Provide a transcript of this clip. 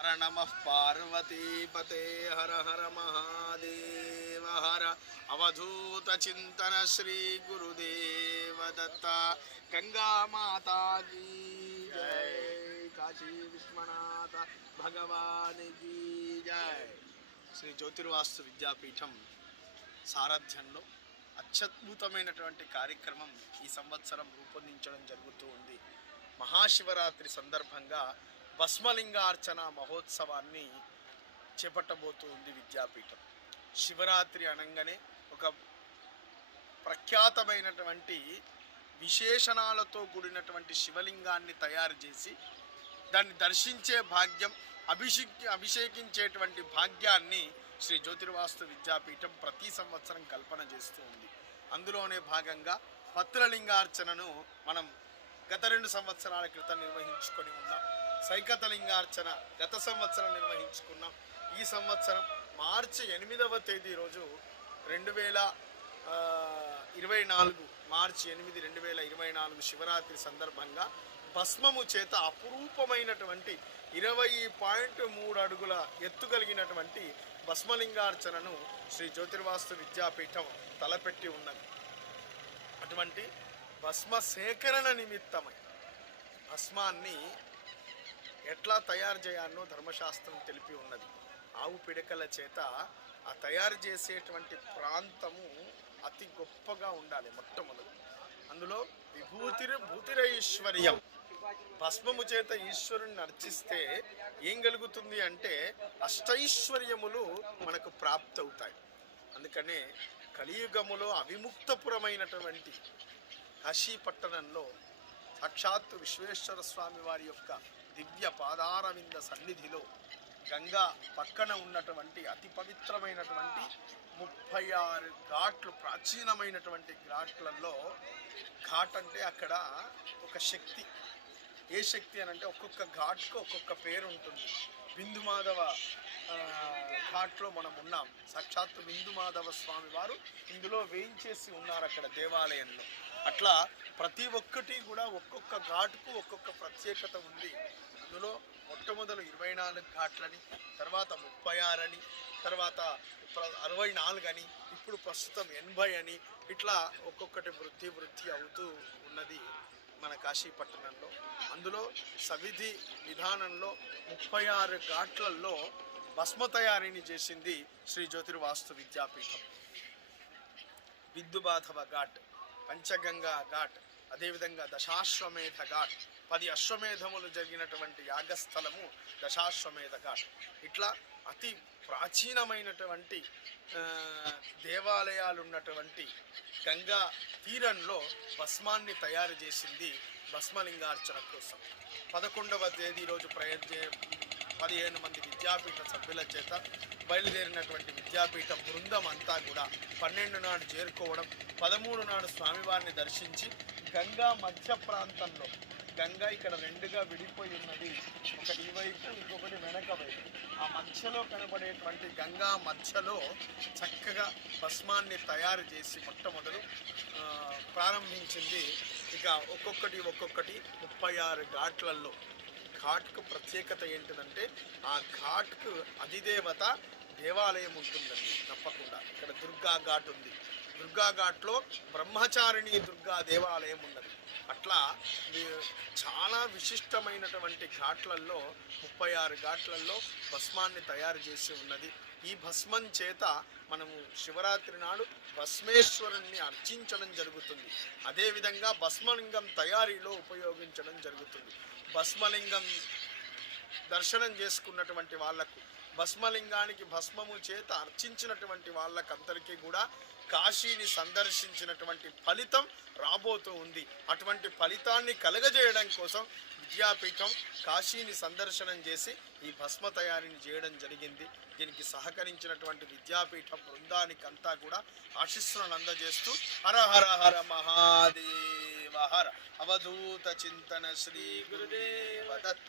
హర నమః పార్వతీపతే హర హర మహాదేవ హర అవధూత చింతన శ్రీ గురుదేవ దత్త గంగా మాతా కీ జై కాశీ విశ్వనాథ భగవాన్ కీ జై. శ్రీ జ్యోతిర్వాస్తు విద్యాపీఠం సారథ్యంలో అత్యద్భుతమైనటువంటి కార్యక్రమం ఈ సంవత్సరం రూపొందించడం జరుగుతూ ఉంది. మహాశివరాత్రి సందర్భంగా భస్మలింగార్చన మహోత్సవాన్ని చేపట్టబోతూ ఉంది విద్యాపీఠం. శివరాత్రి అనగానే ఒక ప్రఖ్యాతమైనటువంటి విశేషణాలతో కూడినటువంటి శివలింగాన్ని తయారు చేసి దాన్ని దర్శించే భాగ్యం, అభిషేకించేటువంటి భాగ్యాన్ని శ్రీ జ్యోతిర్వాస్తు విద్యాపీఠం ప్రతి సంవత్సరం కల్పన చేస్తూ ఉంది. అందులోనే భాగంగా పత్రలింగార్చనను మనం గత 2 సంవత్సరాల క్రితం నిర్వహించుకొని ఉన్నాం. సైకతలింగార్చన గత సంవత్సరం నిర్వహించుకున్నాం. ఈ సంవత్సరం మార్చి 8వ తేదీ రోజు 2024 మార్చి 8, 2024 శివరాత్రి సందర్భంగా భస్మము చేత అపురూపమైనటువంటి 20.3 అడుగుల ఎత్తు కలిగినటువంటి భస్మలింగార్చనను శ్రీ జ్యోతిర్వాస్తు విద్యాపీఠం తలపెట్టి ఉన్నది. అటువంటి భస్మ సేకరణ నిమిత్తమై భస్మాన్ని ఎట్లా తయారు చేయాలో ధర్మశాస్త్రం తెలిపి ఉన్నది. ఆవు పిడకల చేత ఆ తయారు చేసేటువంటి ప్రాంతము అతి గొప్పగా ఉండాలి. మొట్టమొదటి అందులో భూతిరైశ్వర్యం, భస్మము చేత ఈశ్వరుణ్ణి అర్చిస్తే ఏం కలుగుతుంది అంటే అష్టైశ్వర్యములు మనకు ప్రాప్తి అవుతాయి. అందుకనే కలియుగములో అవిముక్తపురమైనటువంటి కాశీ పట్టణంలో సాక్షాత్తు విశ్వేశ్వర స్వామి వారి యొక్క దివ్య పాదారవింద సన్నిధిలో గంగా పక్కన ఉన్నటువంటి అతి పవిత్రమైనటువంటి 36 ఘాట్లు, ప్రాచీనమైనటువంటి ఘాట్లలో ఘాట్ అంటే అక్కడ ఒక శక్తి. ఏ శక్తి అని అంటే ఒక్కొక్క ఘాట్కు ఒక్కొక్క పేరు ఉంటుంది. బిందు మాధవ ఘాట్లో మనం ఉన్నాం. సాక్షాత్తు బిందు మాధవ స్వామి వారు ఇందులో వేయించేసి ఉన్నారు అక్కడ దేవాలయంలో. అట్లా ప్రతి ఒక్కటి కూడా ఒక్కొక్క ఘాటుకు ఒక్కొక్క ప్రత్యేకత ఉంది. అందులో మొట్టమొదలు 24 ఘాట్లని, తర్వాత 36 అని, తర్వాత 64 అని, ఇప్పుడు ప్రస్తుతం 80 అని, ఇట్లా ఒక్కొక్కటి వృద్ధి అవుతూ ఉన్నది మన కాశీ పట్టణంలో. అందులో సవిధి విధానంలో 36 ఘాట్లలో భస్మ తయారీని చేసింది శ్రీ జ్యోతిర్వాస్తు విద్యాపీఠం. విద్యుబాధవ ఘాట్, పంచగంగా ఘాట్, అదేవిధంగా దశాశ్వమేధ ఘాట్, 10 అశ్వమేధములు జరిగినటువంటి యాగస్థలము దశాశ్వమేధ ఘాట్. ఇట్లా అతి ప్రాచీనమైనటువంటి దేవాలయాలు ఉన్నటువంటి గంగా తీరంలో భస్మాన్ని తయారు చేసింది భస్మలింగార్చన కోసం. 11వ తేదీ రోజు 15 మంది విద్యాపీఠ సభ్యుల చేత బయలుదేరినటువంటి విద్యాపీఠ బృందం అంతా కూడా 12 నాడు చేరుకోవడం, 13 నాడు స్వామివారిని దర్శించి గంగా మధ్య ప్రాంతంలో, గంగా ఇక్కడ 2గా విడిపోయి ఉన్నది, ఒకటి ఈ వైపు ఇంకొకటి వెనక వైపు, ఆ మధ్యలో కనబడేటువంటి గంగా మధ్యలో చక్కగా భస్మాన్ని తయారు చేసి మొట్టమొదలు ప్రారంభించింది. ఇక ఒక్కొక్కటి 36 ఘాట్లలో. ఘాట్కు ప్రత్యేకత ఏంటిదంటే ఆ ఘాట్కు అధిదేవత దేవాలయం ఉంటుందండి తప్పకుండా. ఇక్కడ దుర్గా ఘాట్ ఉంది. దుర్గా ఘాట్లో బ్రహ్మచారిణి దుర్గా దేవాలయం ఉన్నది. అట్లా చాలా విశిష్టమైనటువంటి ఘాట్లలో 36 ఘాట్లలో భస్మాన్ని తయారు చేసి ఉన్నది. ఈ భస్మం చేత మనము శివరాత్రి నాడు భస్మేశ్వరుణ్ణి అర్చించడం జరుగుతుంది. అదేవిధంగా భస్మలింగం తయారీలో ఉపయోగించడం జరుగుతుంది. భస్మలింగం దర్శనం చేసుకున్నటువంటి వాళ్లకు, భస్మలింగానికి భస్మము చేత అర్చించినటువంటి వాళ్ళకందరికీ కూడా కాశీని సందర్శించినటువంటి ఫలితం రాబోతూ ఉంది. అటువంటి ఫలితాన్ని కలగజేయడం కోసం విద్యాపీఠం కాశీని సందర్శనం చేసి ఈ భస్మ తయారీని చేయడం జరిగింది. దీనికి సహకరించినటువంటి విద్యాపీఠ బృందానికంతా కూడా ఆశీస్సులను అందజేస్తూ హర హర హర మహాదేవ హర అవధూత చింతన శ్రీ గురుదేవ దత్త.